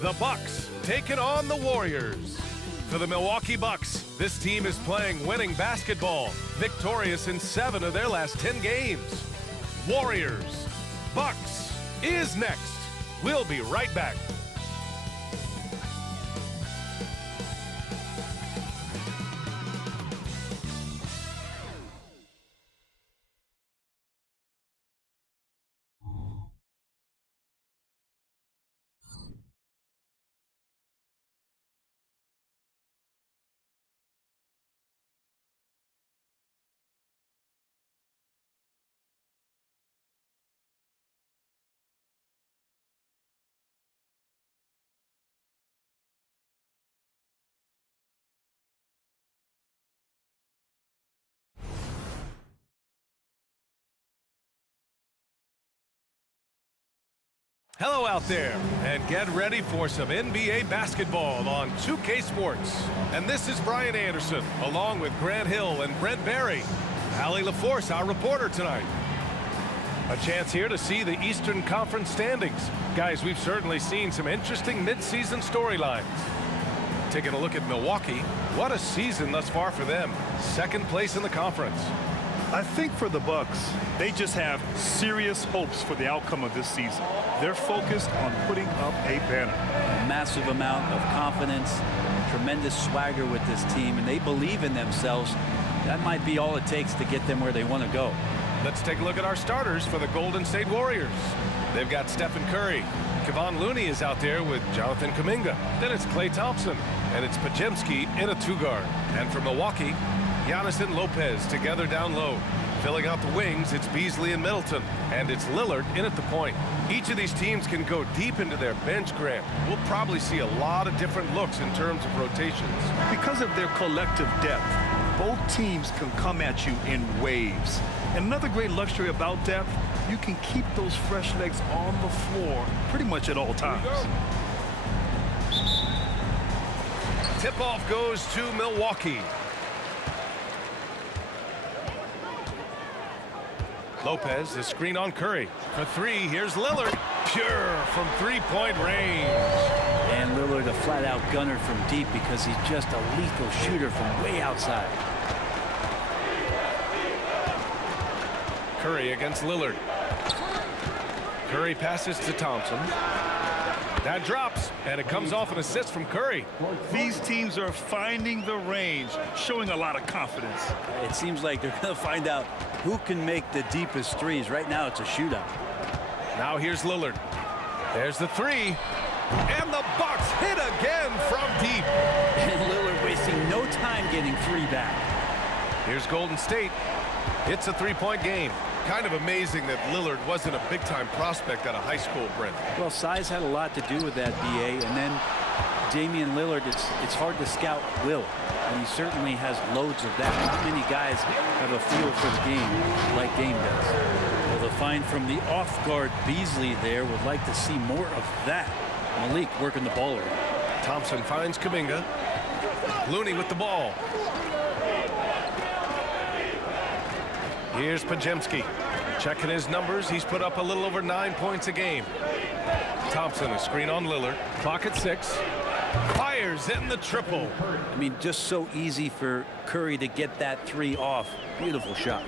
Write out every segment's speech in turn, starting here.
The Bucks taking on the Warriors. For the Milwaukee Bucks, this team is playing winning basketball, victorious in 7 of their last 10 games. Warriors, Bucks is next. We'll be right back. Hello out there, and get ready for some NBA basketball on 2K Sports. And this is Brian Anderson, along with Grant Hill and Brent Barry. Allie LaForce, our reporter tonight. A chance here to see the Eastern Conference standings. Guys, we've certainly seen some interesting midseason storylines. Taking a look at Milwaukee, what a season thus far for them. 2nd place in the conference. I think for the Bucks, they just have serious hopes for the outcome of this season. They're focused on putting up a banner. A massive amount of confidence, tremendous swagger with this team, and they believe in themselves. That might be all it takes to get them where they want to go. Let's take a look at our starters for the Golden State Warriors. They've got Stephen Curry. Kevon Looney is out there with Jonathan Kuminga. Then it's Klay Thompson, and it's Podziemski in a 2-guard. And for Milwaukee, Giannis and Lopez together down low. Filling out the wings, it's Beasley and Middleton. And it's Lillard in at the point. Each of these teams can go deep into their bench, Grant. We'll probably see a lot of different looks in terms of rotations. Because of their collective depth, both teams can come at you in waves. And another great luxury about depth, you can keep those fresh legs on the floor pretty much at all times. Tip-off goes to Milwaukee. Lopez, the screen on Curry. For 3, here's Lillard. Pure from 3-point range. And Lillard a flat-out gunner from deep because he's just a lethal shooter from way outside. Curry against Lillard. Curry passes to Thompson. That drops, and it comes off an assist from Curry. These teams are finding the range, showing a lot of confidence. It seems like they're going to find out who can make the deepest threes. Right now, it's a shootout. Now here's Lillard. There's the 3. And the Bucks hit again from deep. And Lillard wasting no time getting 3 back. Here's Golden State. It's a 3-point game. Kind of amazing that Lillard wasn't a big-time prospect out of high school, Brent. Well, size had a lot to do with that, B.A. And then Damian Lillard, it's hard to scout will. And he certainly has loads of that. Not many guys have a feel for the game like Dame does. Well, the find from the off-guard Beasley there, would like to see more of that. Malik working the ball around. Thompson finds Kuminga. Looney with the ball. Here's Podziemski. Checking his numbers, he's put up a little over 9 points a game. Thompson, a screen on Lillard. Clock at 6. Fires in the triple. I mean, just so easy for Curry to get that 3 off. Beautiful shot.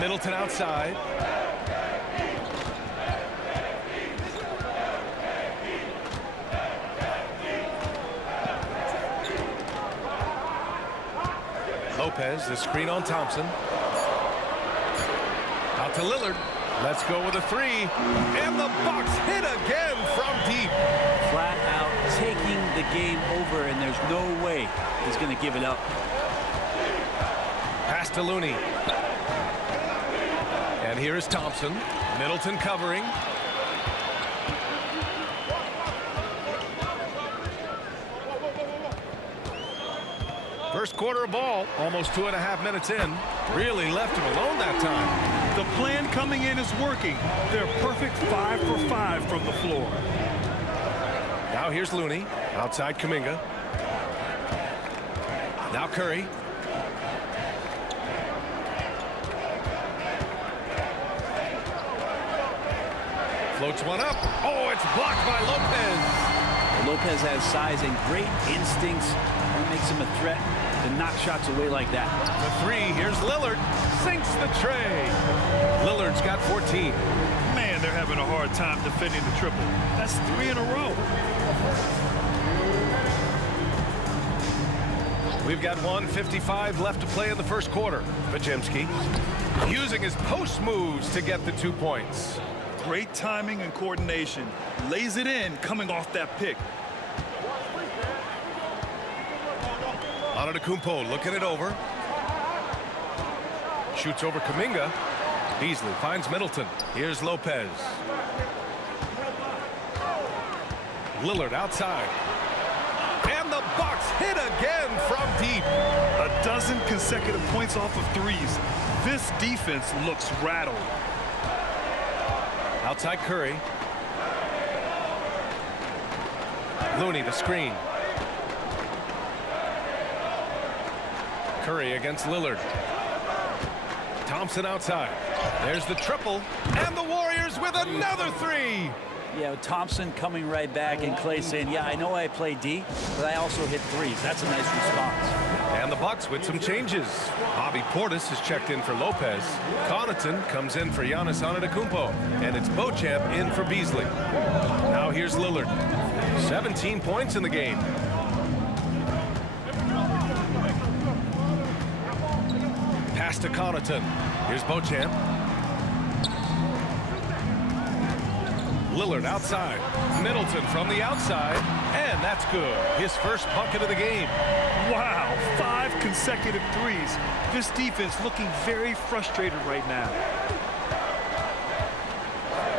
Middleton outside. Lopez, the screen on Thompson. Out to Lillard. Let's go with a 3. And the Bucks hit again from deep. Flat out taking the game over, and there's no way he's going to give it up. Pass to Looney. And here is Thompson. Middleton covering. First quarter of ball, almost 2.5 minutes in. Really left him alone that time. The plan coming in is working. They're perfect 5 for 5 from the floor. Now here's Looney. Outside Kuminga. Now Curry. Floats one up. Oh, it's blocked by Lopez. Lopez has size and great instincts. That makes him a threat to knock shots away like that. The three, here's Lillard. Sinks the tray. Lillard's got 14. Man, they're having a hard time defending the triple. That's 3 in a row. We've got 1:55 left to play in the first quarter. Pajemski using his post moves to get the 2 points. Great timing and coordination. Lays it in coming off that pick. Antetokounmpo looking it over. Shoots over Kuminga. Beasley finds Middleton. Here's Lopez. Lillard outside. And the Bucks hit again from deep. A dozen consecutive points off of threes. This defense looks rattled. Outside Curry. Looney the screen. Curry against Lillard. Thompson outside. There's the triple. And the Warriors with another three. Yeah, Thompson coming right back and Clay saying, yeah, I know I play D, but I also hit threes. That's a nice response. And the Bucks with some changes. Bobby Portis has checked in for Lopez. Connaughton comes in for Giannis Antetokounmpo. And it's Beauchamp in for Beasley. Now here's Lillard. 17 points in the game. Pass to Connaughton. Here's Beauchamp. Lillard outside. Middleton from the outside. And that's good. His first bucket of the game. Wow, 5 consecutive threes. This defense looking very frustrated right now.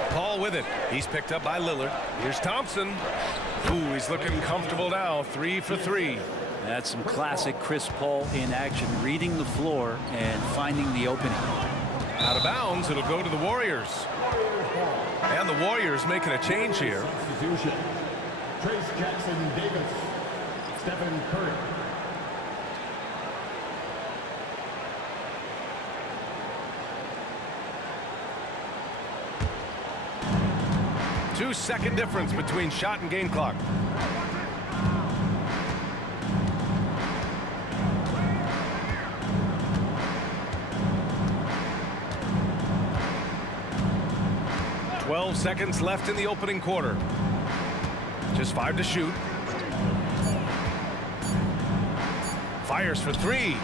Paul with it. He's picked up by Lillard. Here's Thompson. Ooh, he's looking comfortable now. 3 for 3. That's some classic Chris Paul in action, reading the floor and finding the opening. Out of bounds, it'll go to the Warriors. And the Warriors making a change here. Substitution. Trace Jackson Davis. Stephen Curry. Two-second difference between shot and game clock. Seconds left in the opening quarter. Just 5 to shoot. Fires for 3.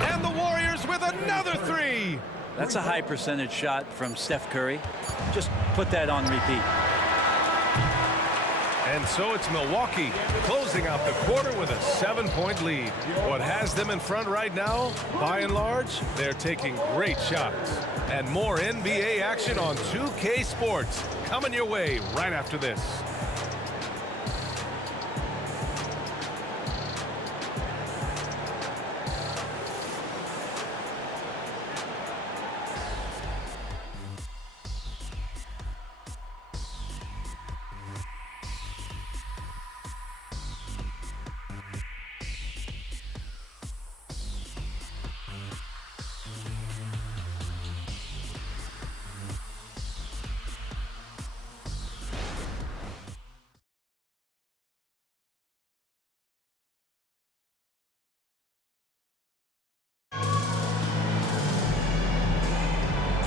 And the Warriors with another 3. That's a high percentage shot from Steph Curry. Just put that on repeat. And so it's Milwaukee closing out the quarter with a 7-point lead. What has them in front right now, by and large, they're taking great shots. And more NBA action on 2K Sports coming your way right after this.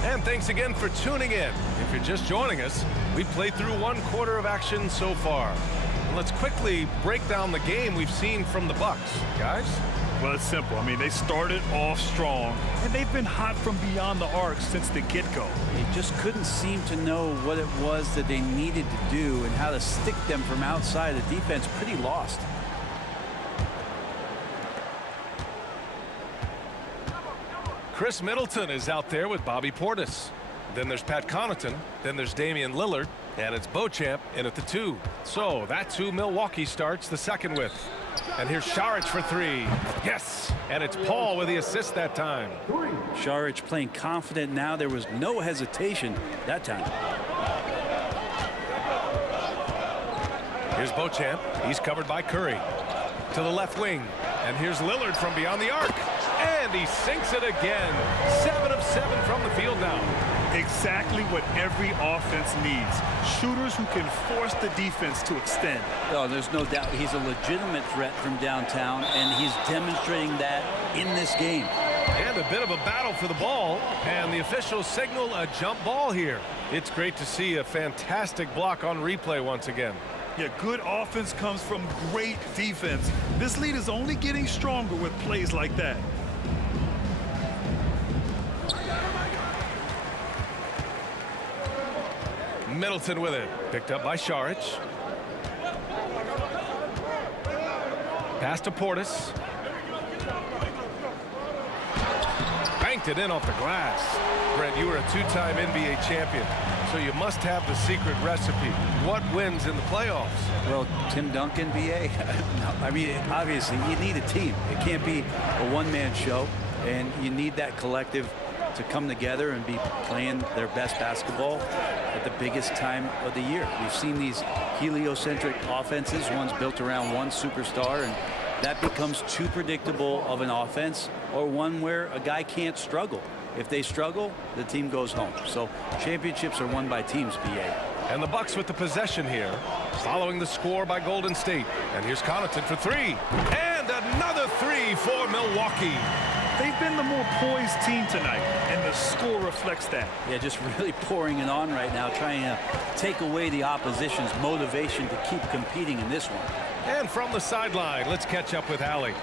And thanks again for tuning in. If you're just joining us, we played through 1 quarter of action so far. Let's quickly break down the game we've seen from the Bucks. Guys? Well, it's simple. I mean, they started off strong, and they've been hot from beyond the arc since the get-go. They just couldn't seem to know what it was that they needed to do and how to stick them from outside. The defense pretty lost. Chris Middleton is out there with Bobby Portis. Then there's Pat Connaughton. Then there's Damian Lillard. And it's Beauchamp in at the 2. So that's who Milwaukee starts the second with. And here's Saric for 3. Yes! And it's Paul with the assist that time. Saric playing confident now. There was no hesitation that time. Here's Beauchamp. He's covered by Curry. To the left wing. And here's Lillard from beyond the arc. And he sinks it again. 7 of 7 from the field now. Exactly what every offense needs. Shooters who can force the defense to extend. Oh, there's no doubt he's a legitimate threat from downtown, and he's demonstrating that in this game. And a bit of a battle for the ball, and the officials signal a jump ball here. It's great to see a fantastic block on replay once again. Yeah, good offense comes from great defense. This lead is only getting stronger with plays like that. Middleton with it. Picked up by Saric. Pass to Portis. Banked it in off the glass. Brent, you were a two-time NBA champion, so you must have the secret recipe. What wins in the playoffs? Well, Tim Duncan, BA, no, I mean, obviously, you need a team. It can't be a one-man show, and you need that collective to come together and be playing their best basketball at the biggest time of the year. We've seen these heliocentric offenses, one's built around one superstar, and that becomes too predictable of an offense, or one where a guy can't struggle. If they struggle, the team goes home. So championships are won by teams, BA. And the Bucks with the possession here, following the score by Golden State. And here's Connaughton for three. And another three for Milwaukee. They've been the more poised team tonight, and the score reflects that. Yeah, just really pouring it on right now, trying to take away the opposition's motivation to keep competing in this one. And from the sideline, let's catch up with Allie.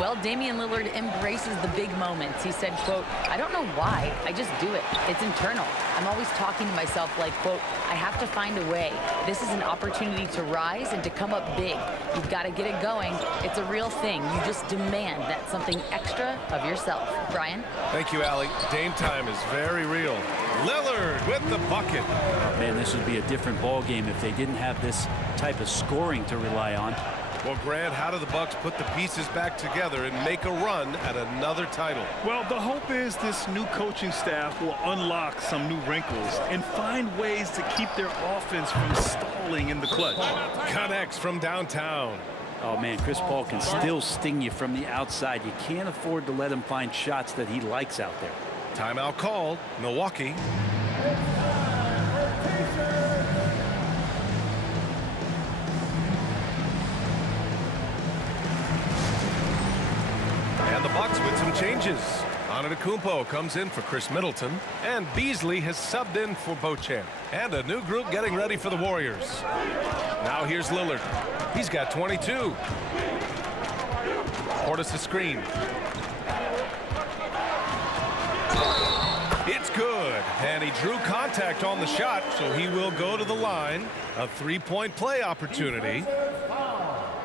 Well, Damian Lillard embraces the big moments. He said, quote, "I don't know why, I just do it. It's internal. I'm always talking to myself like, quote, I have to find a way. This is an opportunity to rise and to come up big. You've got to get it going. It's a real thing. You just demand that something extra of yourself." Brian? Thank you, Allie. Dame time is very real. Lillard with the bucket. Oh, man, this would be a different ball game if they didn't have this type of scoring to rely on. Well, Grant, how do the Bucks put the pieces back together and make a run at another title? Well, the hope is this new coaching staff will unlock some new wrinkles and find ways to keep their offense from stalling in the clutch. Connects from downtown. Oh, man, Chris Paul can still sting you from the outside. You can't afford to let him find shots that he likes out there. Timeout called. Milwaukee. And the Bucks with some changes. Antetokounmpo comes in for Chris Middleton, and Beasley has subbed in for Beauchamp. And a new group getting ready for the Warriors. Now here's Lillard. He's got 22. Portis a screen. It's good, and he drew contact on the shot, so he will go to the line. A three-point play opportunity.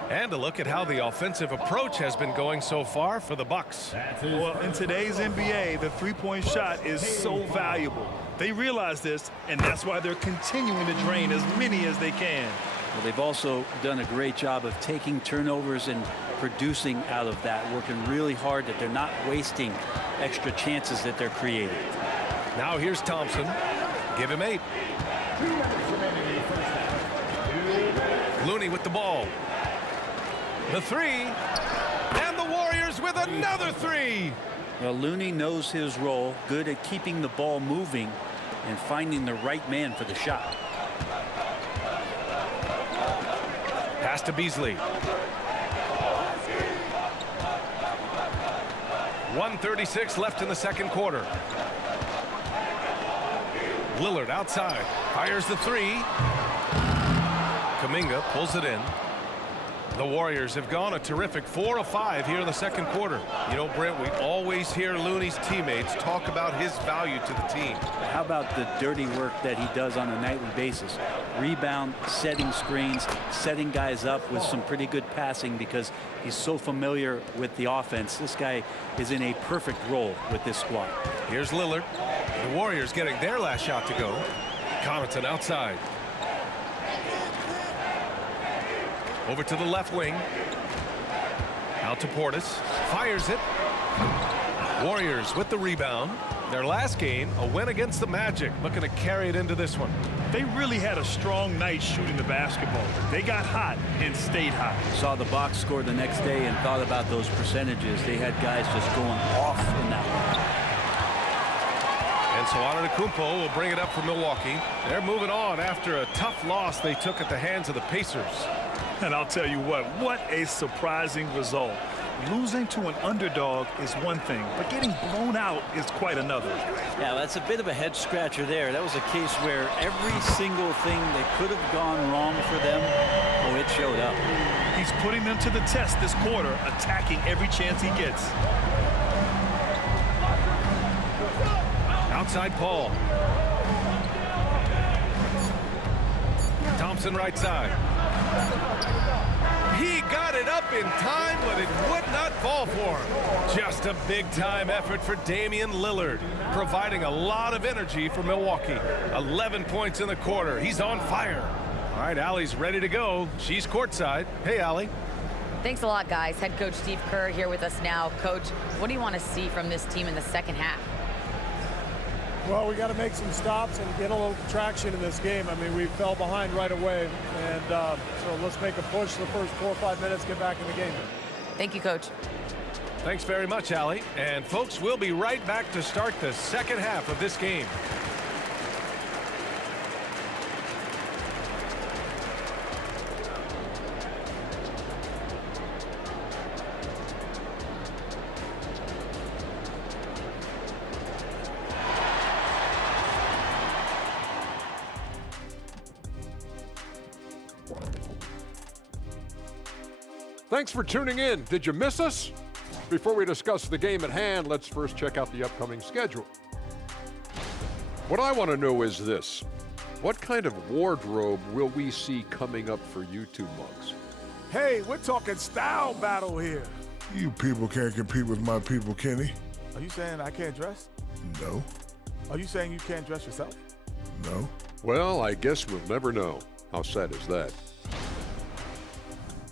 And a look at how the offensive approach has been going so far for the Bucks. Well, in today's NBA, the three-point shot is so valuable. They realize this, and that's why they're continuing to drain as many as they can. Well, they've also done a great job of taking turnovers and producing out of that, working really hard that they're not wasting extra chances that they're creating. Now here's Thompson. Give him 8. Looney with the ball. The three, and the Warriors with another three. Well, Looney knows his role, good at keeping the ball moving and finding the right man for the shot. Pass to Beasley. 1:36 left in the second quarter. Lillard outside, fires the three. Kuminga pulls it in. The Warriors have gone a terrific 4 of 5 here in the second quarter. You know, Brent, we always hear Looney's teammates talk about his value to the team. How about the dirty work that he does on a nightly basis? Rebound, setting screens, setting guys up with some pretty good passing because he's so familiar with the offense. This guy is in a perfect role with this squad. Here's Lillard. The Warriors getting their last shot to go. Connaughton outside. Over to the left wing. Out to Portis. Fires it. Warriors with the rebound. Their last game, a win against the Magic. Looking to carry it into this one. They really had a strong night shooting the basketball. They got hot and stayed hot. Saw the box score the next day and thought about those percentages. They had guys just going off in that one. And so Antetokounmpo will bring it up for Milwaukee. They're moving on after a tough loss they took at the hands of the Pacers. And I'll tell you what a surprising result. Losing to an underdog is one thing, but getting blown out is quite another. Yeah, that's a bit of a head scratcher there. That was a case where every single thing that could have gone wrong for them, oh, it showed up. He's putting them to the test this quarter, attacking every chance he gets. Outside Paul. Thompson right side. He got it up in time, but it would not fall for him. Just a big-time effort for Damian Lillard, providing a lot of energy for Milwaukee. 11 points in the quarter. He's on fire. All right, Allie's ready to go. She's courtside. Hey, Allie. Thanks a lot, guys. Head coach Steve Kerr here with us now. Coach, what do you want to see from this team in the second half? Well, we got to make some stops and get a little traction in this game. I mean, we fell behind right away, and so let's make a push the first 4 or 5 minutes, get back in the game. Thank you, Coach. Thanks very much, Allie. And, folks, we'll be right back to start the second half of this game. Thanks for tuning in. Did you miss us? Before we discuss the game at hand, let's first check out the upcoming schedule. What I want to know is this. What kind of wardrobe will we see coming up for you two mugs? Hey, we're talking style battle here. You people can't compete with my people, Kenny. Are you saying I can't dress? No. Are you saying you can't dress yourself? No. Well, I guess we'll never know. How sad is that?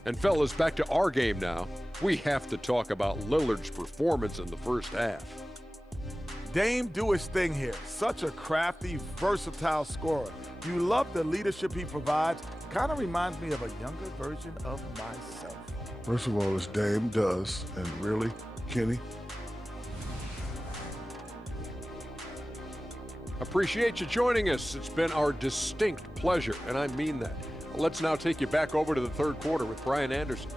And fellas, back to our game now. We have to talk about Lillard's performance in the first half. Dame do his thing here. Such a crafty, versatile scorer. You love the leadership he provides. Kind of reminds me of a younger version of myself. First of all, it's Dame does, and really, Kenny? Appreciate you joining us. It's been our distinct pleasure, and I mean that. Let's now take you back over to the third quarter with Brian Anderson.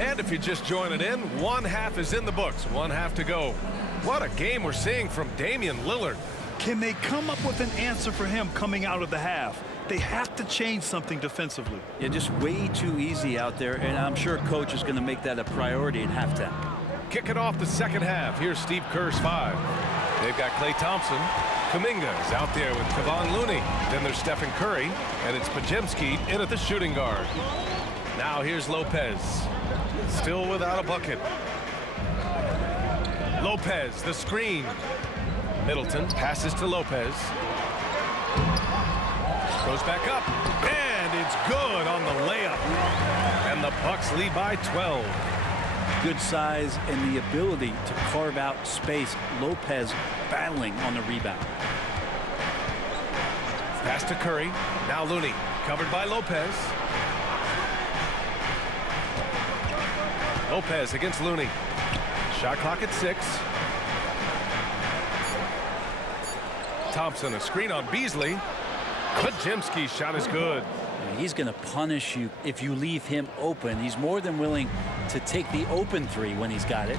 And if you're just joining in, one half is in the books, one half to go. What a game we're seeing from Damian Lillard. Can they come up with an answer for him coming out of the half? They have to change something defensively. Yeah, just way too easy out there, and I'm sure Coach is going to make that a priority at halftime. Kicking off the second half, here's Steve Kerr's 5. They've got Klay Thompson. Kuminga is out there with Kevon Looney. Then there's Stephen Curry, and it's Podziemski in at the shooting guard. Now here's Lopez, still without a bucket. Lopez, the screen. Middleton passes to Lopez. Goes back up, and it's good on the layup. And the Bucks lead by 12. Good size and the ability to carve out space. Lopez battling on the rebound. Pass to Curry. Now Looney, covered by Lopez. Lopez against Looney. Shot clock at 6. Thompson, a screen on Beasley. Podziemski's shot is good. He's going to punish you if you leave him open. He's more than willing to take the open 3 when he's got it.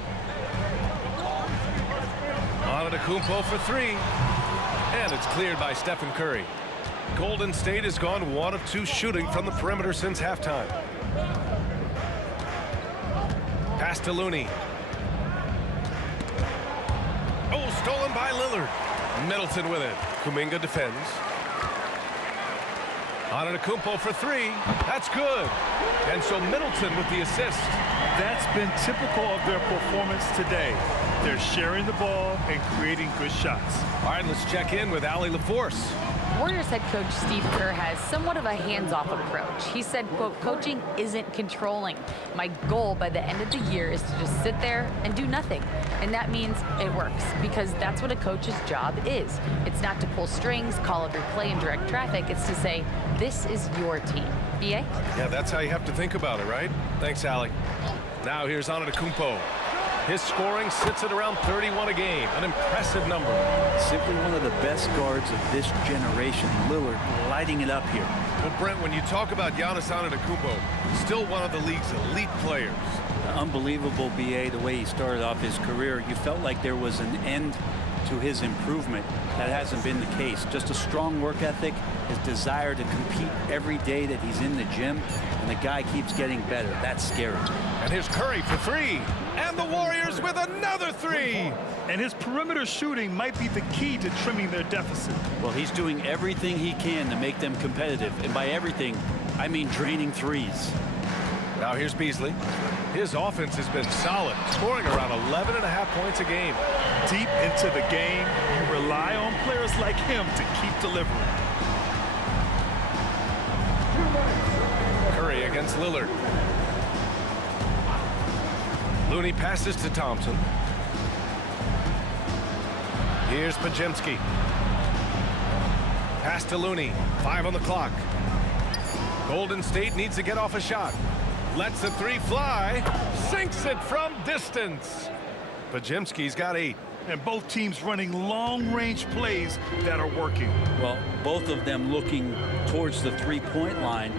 Antetokounmpo for 3. And it's cleared by Stephen Curry. Golden State has gone 1 of 2 shooting from the perimeter since halftime. Pass to Looney. Oh, stolen by Lillard. Middleton with it. Kuminga defends. Antetokounmpo for 3. That's good. And so Middleton with the assist. That's been typical of their performance today. They're sharing the ball and creating good shots. All right, let's check in with Allie LaForce. Warriors head coach Steve Kerr has somewhat of a hands-off approach. He said, quote, coaching isn't controlling. My goal by the end of the year is to just sit there and do nothing. And that means it works, because that's what a coach's job is. It's not to pull strings, call every play, and direct traffic. It's to say, this is your team. BA? Yeah, that's how you have to think about it, right? Thanks, Allie. Now here's Antetokounmpo. His scoring sits at around 31 a game, an impressive number. Simply one of the best guards of this generation. Lillard lighting it up here. Well, Brent, when you talk about Giannis Antetokounmpo, still one of the league's elite players. Unbelievable, BA, the way he started off his career. You felt like there was an end to his improvement. That hasn't been the case. Just a strong work ethic, his desire to compete every day that he's in the gym, and the guy keeps getting better. That's scary. And here's Curry for three. And the Warriors with another three. And his perimeter shooting might be the key to trimming their deficit. Well, he's doing everything he can to make them competitive. And by everything, I mean draining threes. Now here's Beasley. His offense has been solid, scoring around 11.5 points a game. Deep into the game, you rely on players like him to keep delivering. Curry against Lillard. Looney passes to Thompson. Here's Pajemski. Pass to Looney. 5 on the clock. Golden State needs to get off a shot. Lets the three fly. Sinks it from distance. Pajemski's got 8. And both teams running long-range plays that are working. Well, both of them looking towards the three-point line.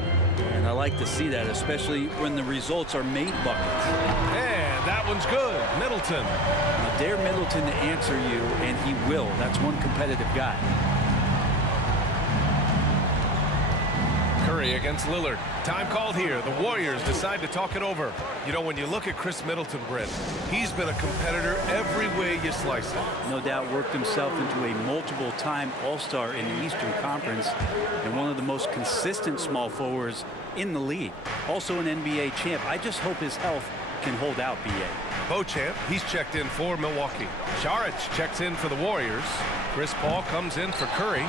And I like to see that, especially when the results are made buckets. And that one's good. Middleton. Now, dare Middleton to answer you, and he will. That's one competitive guy. Curry against Lillard. Time called here. The Warriors decide to talk it over. You know, when you look at Chris Middleton, Brent, he's been a competitor every way you slice it. No doubt worked himself into a multiple-time All-Star in the Eastern Conference and one of the most consistent small forwards in the league. Also an NBA champ. I just hope his health can hold out, BA. Beauchamp, he's checked in for Milwaukee. Saric checks in for the Warriors. Chris Paul comes in for Curry.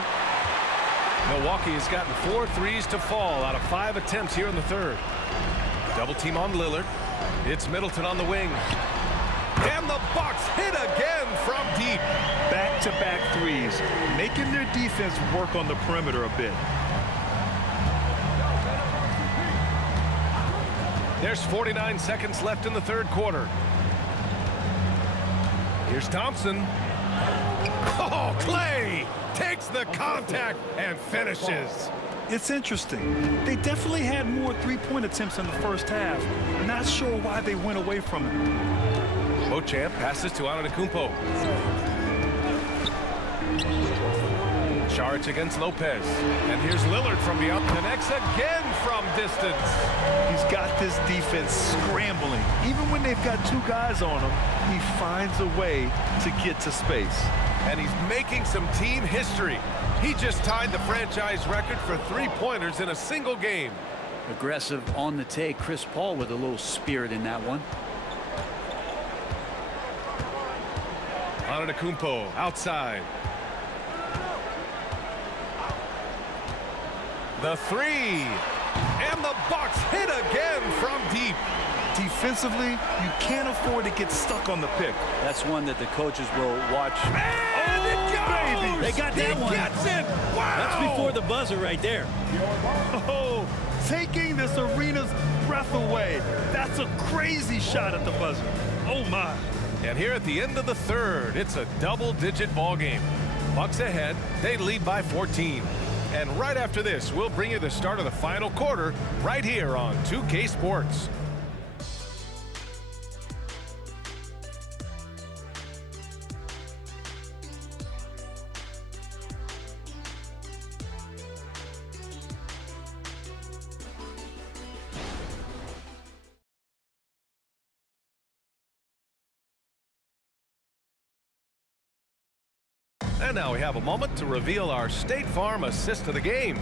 Milwaukee has gotten 4 threes to fall out of 5 attempts here in the third. Double team on Lillard. It's Middleton on the wing. And the Bucks hit again from deep. Back-to-back threes, making their defense work on the perimeter a bit. There's 49 seconds left in the third quarter. Here's Thompson. Oh, Clay takes the contact and finishes. It's interesting. They definitely had more three-point attempts in the first half. Not sure why they went away from it. Beauchamp passes to Antetokounmpo. Saric against Lopez. And here's Lillard from beyond. Connects again from distance. He's got this defense scrambling. Even when they've got 2 guys on him, he finds a way to get to space. And he's making some team history. He just tied the franchise record for three-pointers in a single game. Aggressive on the take. Chris Paul with a little spirit in that one. Antetokounmpo outside. The three. And the Bucks hit again from deep. Defensively, you can't afford to get stuck on the pick. That's one that the coaches will watch. And it goes! Baby. They got that one. Gets it! Wow! That's before the buzzer right there. Oh, taking this arena's breath away. That's a crazy shot at the buzzer. Oh, my. And here at the end of the third, it's a double-digit ball game. Bucks ahead. They lead by 14. And right after this, we'll bring you the start of the final quarter right here on 2K Sports. And now we have a moment to reveal our State Farm assist of the game.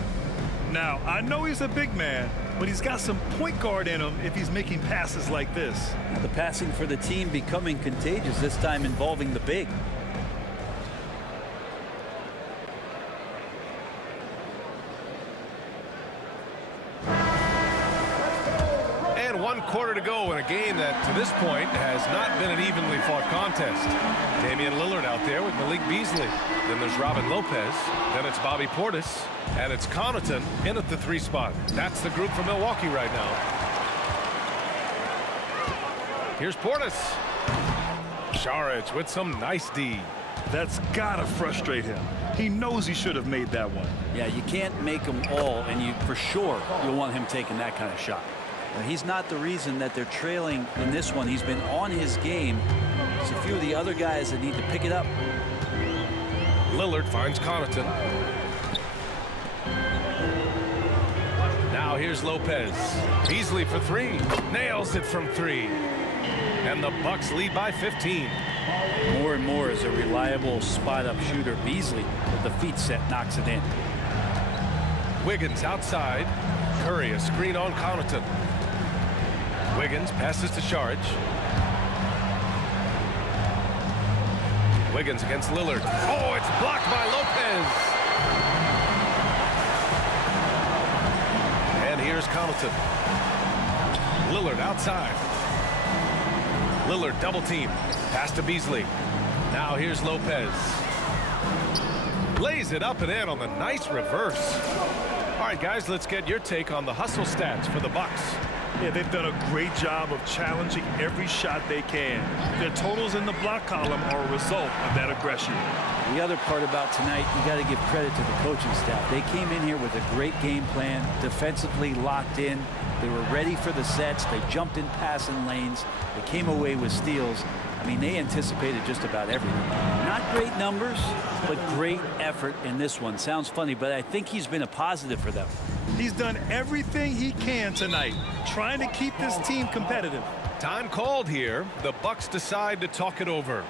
Now, I know he's a big man, but he's got some point guard in him if he's making passes like this. The passing for the team becoming contagious, this time involving the big. And 1 quarter to go in a game that, to this point, has not been an evenly fought contest. Damian Lillard out there with Malik Beasley. Then there's Robin Lopez. Then it's Bobby Portis. And it's Connaughton in at the 3 spot. That's the group for Milwaukee right now. Here's Portis. Saric with some nice D. That's gotta frustrate him. He knows he should have made that one. Yeah, you can't make them all, and you for sure you'll want him taking that kind of shot. He's not the reason that they're trailing in this one. He's been on his game. There's a few of the other guys that need to pick it up. Lillard finds Connaughton. Now here's Lopez. Beasley for 3. Nails it from 3. And the Bucks lead by 15. More and more as a reliable spot-up shooter. Beasley with the feet set knocks it in. Wiggins outside. Curry a screen on Connaughton. Wiggins passes to Saric. Wiggins against Lillard. Oh, it's blocked by Lopez. And here's Connaughton. Lillard outside. Lillard double team. Pass to Beasley. Now here's Lopez. Lays it up and in on the nice reverse. All right, guys, let's get your take on the hustle stats for the Bucks. Yeah, they've done a great job of challenging every shot they can. Their totals in the block column are a result of that aggression. The other part about tonight, you got to give credit to the coaching staff. They came in here with a great game plan, defensively locked in. They were ready for the sets. They jumped in passing lanes. They came away with steals. I mean, they anticipated just about everything. Not great numbers, but great effort in this one. Sounds funny, but I think he's been a positive for them. He's done everything he can tonight, trying to keep this team competitive. Time called here. The Bucks decide to talk it over.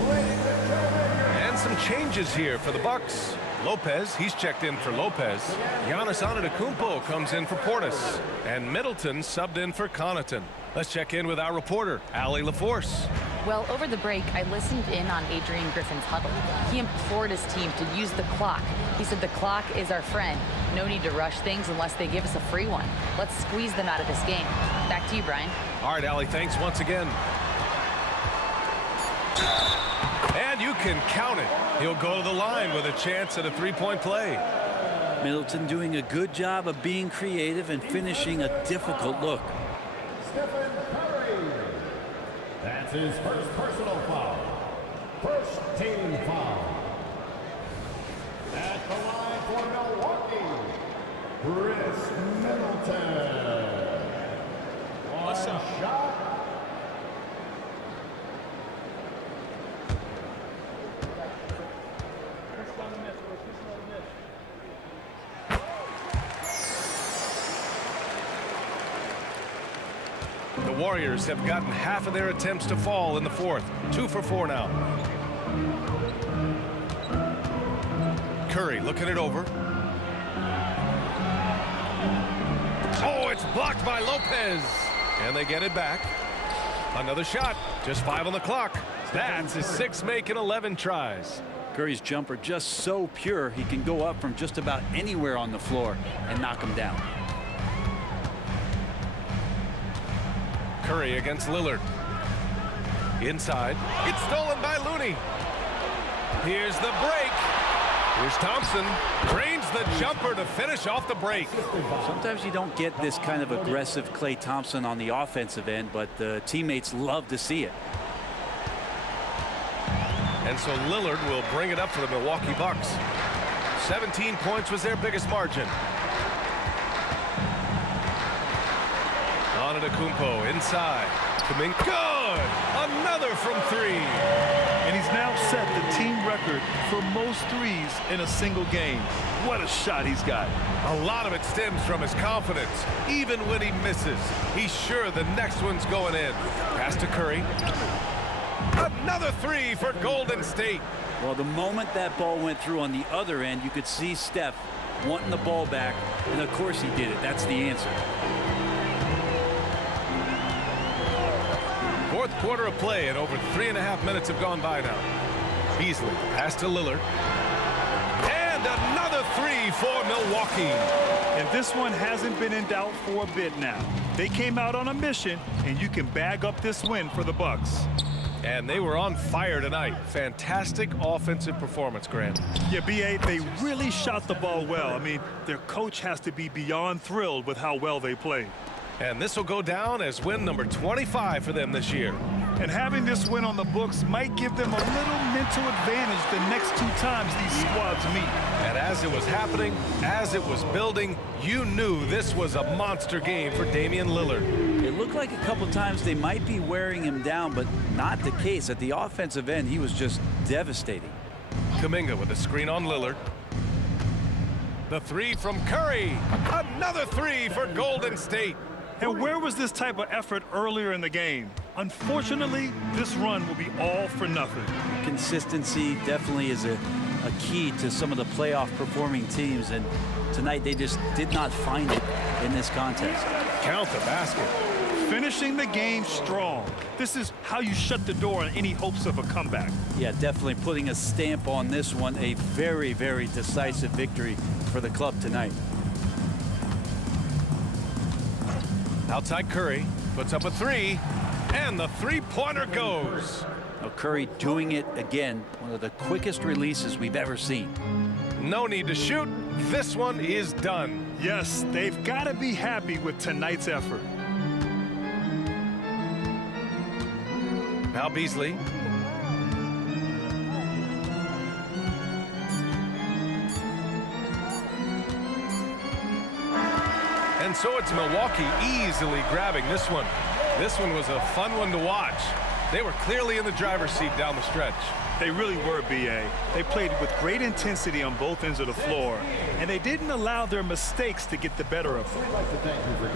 And some changes here for the Bucks. Lopez, he's checked in for Lopez. Giannis Antetokounmpo comes in for Portis. And Middleton subbed in for Connaughton. Let's check in with our reporter, Allie LaForce. Well, over the break, I listened in on Adrian Griffin's huddle. He implored his team to use the clock. He said the clock is our friend. No need to rush things unless they give us a free one. Let's squeeze them out of this game. Back to you, Brian. All right, Allie, thanks once again. And you can count it. He'll go to the line with a chance at a three-point play. Middleton doing a good job of being creative and finishing a difficult look. Stephen Curry. That's his first personal foul. First team foul. At the line for Milwaukee, Chris Middleton. One shot. The Warriors have gotten half of their attempts to fall in the fourth. 2 for 4 now. Curry looking it over. Oh, it's blocked by Lopez. And they get it back. Another shot. Just 5 on the clock. That's his 6 make in 11 tries. Curry's jumper just so pure, he can go up from just about anywhere on the floor and knock him down. Curry against Lillard. Inside. It's stolen by Looney. Here's the break. Here's Thompson. Drains the jumper to finish off the break. Sometimes you don't get this kind of aggressive Klay Thompson on the offensive end, but the teammates love to see it. And so Lillard will bring it up for the Milwaukee Bucks. 17 points was their biggest margin. Antetokounmpo inside. Coming good. Another from 3. And he's now set the team record for most threes in a single game. What a shot he's got. A lot of it stems from his confidence. Even when he misses, he's sure the next one's going in. Pass to Curry. Another 3 for Golden State. Well, the moment that ball went through on the other end, you could see Steph wanting the ball back, and of course he did it. That's the answer. Fourth quarter of play, and over 3.5 minutes have gone by now. Beasley pass to Lillard. And another 3 for Milwaukee. And this one hasn't been in doubt for a bit now. They came out on a mission, and you can bag up this win for the Bucks. And they were on fire tonight. Fantastic offensive performance, Grant. Yeah, B.A., they really shot the ball well. I mean, their coach has to be beyond thrilled with how well they played. And this will go down as win number 25 for them this year. And having this win on the books might give them a little mental advantage the next 2 times these squads meet. And as it was happening, as it was building, you knew this was a monster game for Damian Lillard. It looked like a couple times they might be wearing him down, but not the case. At the offensive end, he was just devastating. Kuminga with a screen on Lillard. The three from Curry. Another three for Golden State. And where was this type of effort earlier in the game? Unfortunately, this run will be all for nothing. Consistency definitely is a key to some of the playoff performing teams, and tonight they just did not find it in this contest. Count the basket. Finishing the game strong. This is how you shut the door on any hopes of a comeback. Yeah, definitely putting a stamp on this one. A very, very decisive victory for the club tonight. Outside Curry puts up a three, and the three-pointer goes. Now Curry doing it again, one of the quickest releases we've ever seen. No need to shoot. This one is done. Yes, they've got to be happy with tonight's effort. Now Beasley. And so it's Milwaukee easily grabbing this one. This one was a fun one to watch. They were clearly in the driver's seat down the stretch. They really were, B.A. They played with great intensity on both ends of the floor, and they didn't allow their mistakes to get the better of them.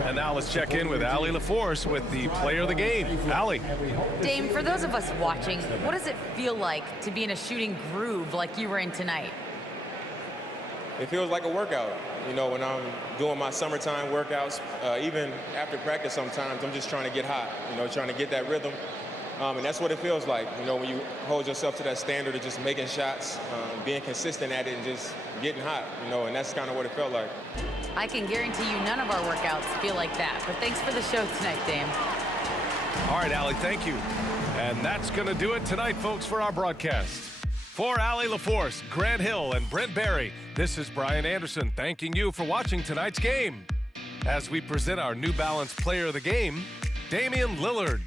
And now let's check in with Allie LaForce with the player of the game. Allie. Dame, for those of us watching, what does it feel like to be in a shooting groove like you were in tonight? It feels like a workout. You know, when I'm doing my summertime workouts, even after practice sometimes, I'm just trying to get hot, you know, trying to get that rhythm. And that's what it feels like, you know, when you hold yourself to that standard of just making shots, being consistent at it and just getting hot, you know, and that's kind of what it felt like. I can guarantee you none of our workouts feel like that, but thanks for the show tonight, Dame. All right, Allie, thank you. And that's going to do it tonight, folks, for our broadcast. For Allie LaForce, Grant Hill, and Brent Barry, this is Brian Anderson thanking you for watching tonight's game. As we present our New Balance Player of the Game, Damian Lillard.